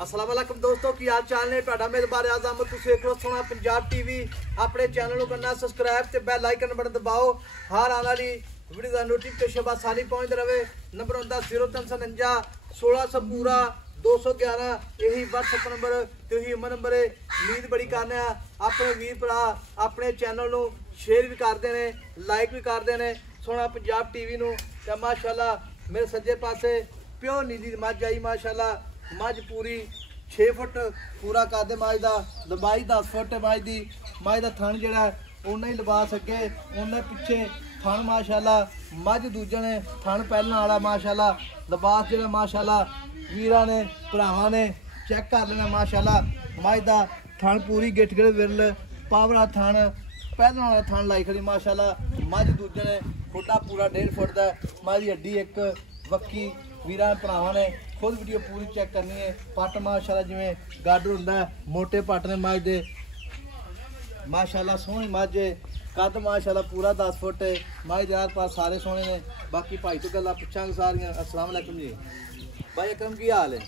अस्सलाम वालेकुम दोस्तों की हाल चाल ने ਤੁਹਾਡਾ ਮੇਜ਼ਬਾਨ ਆਜ਼ਮ ਤੁਸੀਂ ਦੇਖ ਰਹੇ ਹੋ ਸੋਹਣਾ ਪੰਜਾਬ ਟੀਵੀ ਆਪਣੇ ਚੈਨਲ ਨੂੰ ਕਰਨਾ ਸਬਸਕ੍ਰਾਈਬ ਤੇ ਬੈਲ ਆਈਕਨ ਬਟਨ ਦਬਾਓ ਹਰ ਆਉਣ ਵਾਲੀ ਵੀਡੀਓ ਦਾ ਨੋਟੀਫਿਕੇਸ਼ਨ ਬਾਅਦ ਸਾਰੀ ਪਹੁੰਚਦੇ ਰਹੇ ਨੰਬਰ ਹੁੰਦਾ 0349 1600 ਪੂਰਾ 211 यही WhatsApp नंबर ते यही नंबर है। उम्मीद बड़ी करने अपने वीर भरा अपने चैनल नू शेयर भी करते हैं लाइक भी करते हैं सोहना पंजाब टीवी नू ते माशाल्लाह मेरे सज्जे पासे प्योर नीली मझ आई माशाल्लाह मझ पूरी 6 फुट पूरा करदे मझ दा लंबाई 10 फुट मझ दी मझ दा थन जिहड़ा उन्ना ही लिबास अगे उन्ना पिछे थन माशाल्लाह मझ दूजे ने थन पहलने वाला माशाल्लाह लिबास जिहड़ा माशाल्लाह वीर ने भरावां ने चेक कर लेना माशाल्लाह मझ दा थन पूरी गिट गिट विरल पावरा थन पहलने वाला थन लाई खड़ी माशाल्लाह मझ दूजे ने खोटा पूरा 1.5 फुट का मझ की हड्डी एक वक्की वीर भरावां ने खुद वीडियो पूरी चेक करनी है। पट माशाल्लाह जिवें गाडर हुंदा मोटे पट ने मझ दे माशाल्लाह सोहनी मझ कद माशाल्लाह पूरा 10 फुट है मझ दे आस पास सारे सोहने ने। बाकी भाई तो गल्लां पुछांगे सारियां। अस्सलाम वालेकुम जी भाई अकरम की हाल है?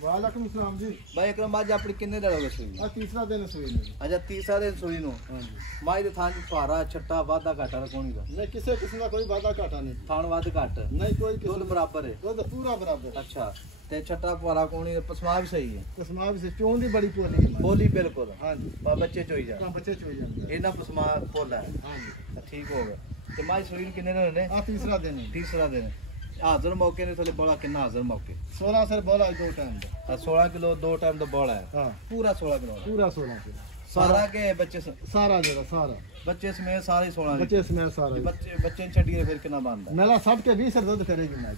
वालेकुम सलाम जी। भाई अकरम आज अपनी किन्ने दिन हो गए सूई? तीसरा दिन सूई ने। अच्छा तीसरा दिन सूई नो। हां जी। माई दे थान फारा छट्टा वादा घाटा रखोनी दा नहीं किसी किस्म का कोई वादा घाटा नहीं थान वाद घट नहीं कोई दूध बराबर है दूध पूरा बराबर। अच्छा ते छट्टा फारा कोनी पसमा भी सही है पसमा भी से चोन दी बड़ी पोली है बोली बिल्कुल। हां जी बच्चे चोई जा हां बच्चे चोई जांदे इना पसमा पोला है। हां जी ठीक हो गया ते माई सूई किन्ने दिन ने? तीसरा दिन है। तीसरा दिन हाजिर मौके ने थोड़े बड़ा कितना हाजिर मौके 16 सर बोला दो टाइम दा 16 किलो दो टाइम तो बड़ा है। हां पूरा 16 किलो पूरा 16 किलो सारा के बच्चे सारा जेड़ा सारा बच्चे समेत सारे 16 बच्चे समेत सारा बच्चे बच्चे छड़िए फिर कितना बनदा? मेला 60 के 20 दूध करेगी मैं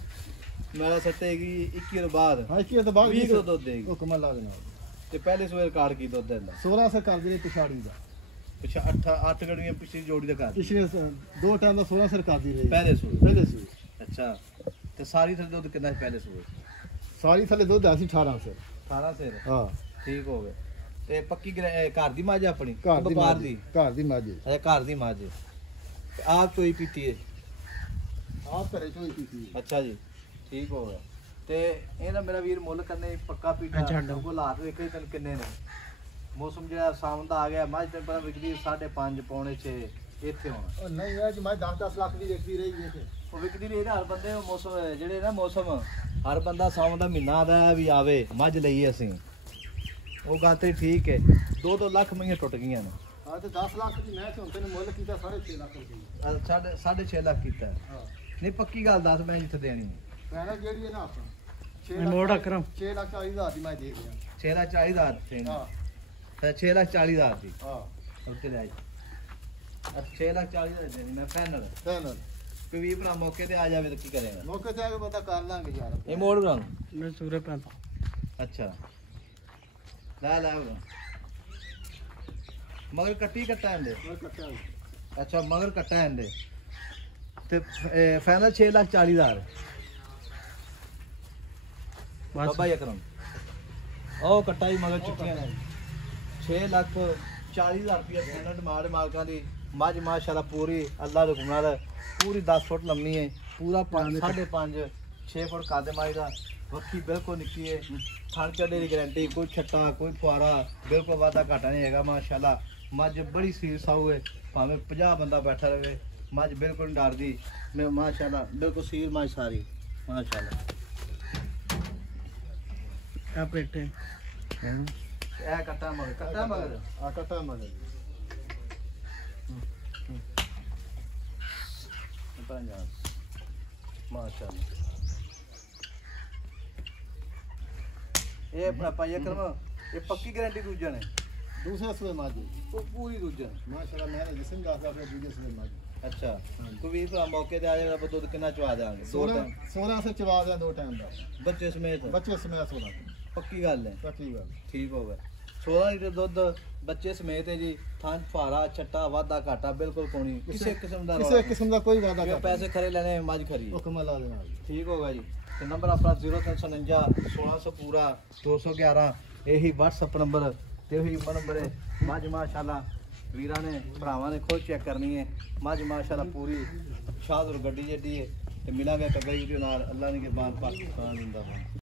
मेरा सट्टेगी 21 के बाद हां 21 तो बाद 20 किलो दूध देगी हुक्म ला देना ते पहले सवेर कार की दूध देंदा 16 से कर दी पिछाड़ी दा पिछा 8 गड़ियां पिछली जोड़ी दा कर पिछले दो टाइम दा 16 से कर दी रही पहले सू। अच्छा ते सारी थले दूध कितना पहले सू? सारी थले दूध आसी 18 से 18 से हां ठीक हो गए ते पक्की घर दी माज अपनी घर दी बाहर दी? घर दी माज अच्छा घर दी माज आप कोई पीती है? आप करे चोई पीती है। अच्छा जी ठीक हो गया ते ये ना मेरा वीर मुल करने पक्का पीटा को लात वेखे तन किन्ने ने मौसम जेड़ा सावन दा आ गया मझ ते पता विकदी 5:30 पौने 6 इत्थे होना नहीं है जी मैं 10 लाख दी देखदी रही है ਉਹ ਵਿਕਦੀ ਨਹੀਂ ਹਰ ਬੰਦੇ ਮੌਸਮ ਜਿਹੜੇ ਨਾ ਮੌਸਮ ਹਰ ਬੰਦਾ ਸਾਵਣ ਦਾ ਮਹੀਨਾ ਆਦਾ ਵੀ ਆਵੇ ਮੱਝ ਲਈਏ ਅਸੀਂ ਉਹ ਗੱਲ ਤੇ ਠੀਕ ਹੈ 2 ਲੱਖ ਮਹੀਆਂ ਟੁੱਟ ਗਈਆਂ ਨੇ। ਹਾਂ ਤੇ 10 ਲੱਖ ਦੀ ਮੈਂ ਹੁਣ ਤੈਨੂੰ ਮੁੱਲ ਕੀਤਾ 6.5 ਲੱਖ ਰੁਪਏ 6.5 ਲੱਖ ਕੀਤਾ। ਹਾਂ ਨਹੀਂ ਪੱਕੀ ਗੱਲ ਦੱਸ ਮੈਂ ਜਿੱਥੇ ਦੇਣੀ ਪਹਿਲਾਂ ਜਿਹੜੀ ਹੈ ਨਾ ਆਪਾਂ 6 ਮੋੜ ਅਕਰਮ 6 ਲੱਖ 40 ਹਜ਼ਾਰ ਦੀ ਮੈਂ ਦੇ ਗਿਆ 6 ਲੱਖ 40 ਹਜ਼ਾਰ ਤੇ ਹਾਂ 6 ਲੱਖ 40 ਹਜ਼ਾਰ ਦੀ ਹਾਂ ਉੱਤੇ ਲੈ ਜਾ 6 ਲੱਖ 40 ਹਜ਼ਾਰ ਦੇਣੀ ਮੈਂ ਫਾਈਨਲ ਫਾਈਨਲ ਕੋਈ ਵੀ ਭਰਾ ਮੌਕੇ ਤੇ ਆ ਜਾਵੇ ਤਾਂ ਕੀ ਕਰੇਗਾ? ਮੌਕੇ ਤੇ ਆ ਕੇ ਪਤਾ ਕਰ ਲਾਂਗੇ ਯਾਰ ਇਹ ਮੋੜ ਬਣਾ ਮੈਂ ਸੂਰੇ ਪੈਂਦਾ। ਅੱਛਾ ਲੈ ਬਣਾ ਮਗਰ ਕੱਟੀ ਕੱਟਾ ਹੁੰਦੇ ਮੈਂ ਕੱਟਿਆ ਅੱਛਾ ਮਗਰ ਕੱਟਾ ਹੁੰਦੇ ਤੇ ਫਾਈਨਲ 6 ਲੱਖ 40 ਹਜ਼ਾਰ ਬਾਬਾ ਅਕਰਮ ਉਹ ਕੱਟਾ ਹੀ ਮਗਰ ਚੁੱਕੀਆਂ ਨੇ 6 ਲੱਖ 40 ਹਜ਼ਾਰ ਰੁਪਏ ਫਾਈਨਲ ਡਿਮਾਂਡ ਮਾਲਕਾਂ ਦੀ ਮੱਝ ਮਾਸ਼ਾਅੱਲਾ ਪੂਰੀ ਅੱਲਾ ਦੇ ਹੁਕਮ ਨਾਲ पूरी 10 फुट लम्बी है पूरा 5.5 6 फुट कादे माई का वक्की बिल्कुल निक्की है थन चढ़े की गारंटी कोई छट्टा कोई फुआरा बिल्कुल वादा घाटा नहीं है माशाल्लाह। मझ बड़ी सीर साऊ है भावें 50 बंदा बैठा रहे मझ बिल्कुल नहीं डरदी मैं माशाल्लाह बिल्कुल सीर मझ सारी माशाल्लाह। पेटे कट्टा मगर आ कट्टा मगर माशाल्लाह ये अपना पाइया करम ये पक्की गारंटी दूजा ने दूसरा सुबह माजी वो पूरी दूजा माशाल्लाह मैंने जिसम का फिर दूसरे सुबह माजी। अच्छा तू भी तो मौके पे आ जाएगा तो दूध कितना चवा देंगे? 16 से चवा दें दो टाइम दा बच्चे समेत 16 पक्की गल है पक्की गल ठीक हो गया 16 लीटर दूध बच्चे समेत है जी थान फारा छट्टा वादा घाटा बिल्कुल कोनी किसी किस्म दा कोई वादा घाटा पैसे खरे लेने मझ खरी हुक्म ला देना ठीक होगा जी। ते नंबर अपना 0349 1600 पूरा 211 यही WhatsApp नंबर ते यही नंबर है। मझ माशाल्लाह वीरा ने भरावां ने खुद चेक करनी है मझ माशाल्लाह पूरी शाहदुर गड्डी जड्डी है ते मिलांगे अगली वीडियो नाल अल्लाह ने के बाद पाकिस्तान जिंदाबाद।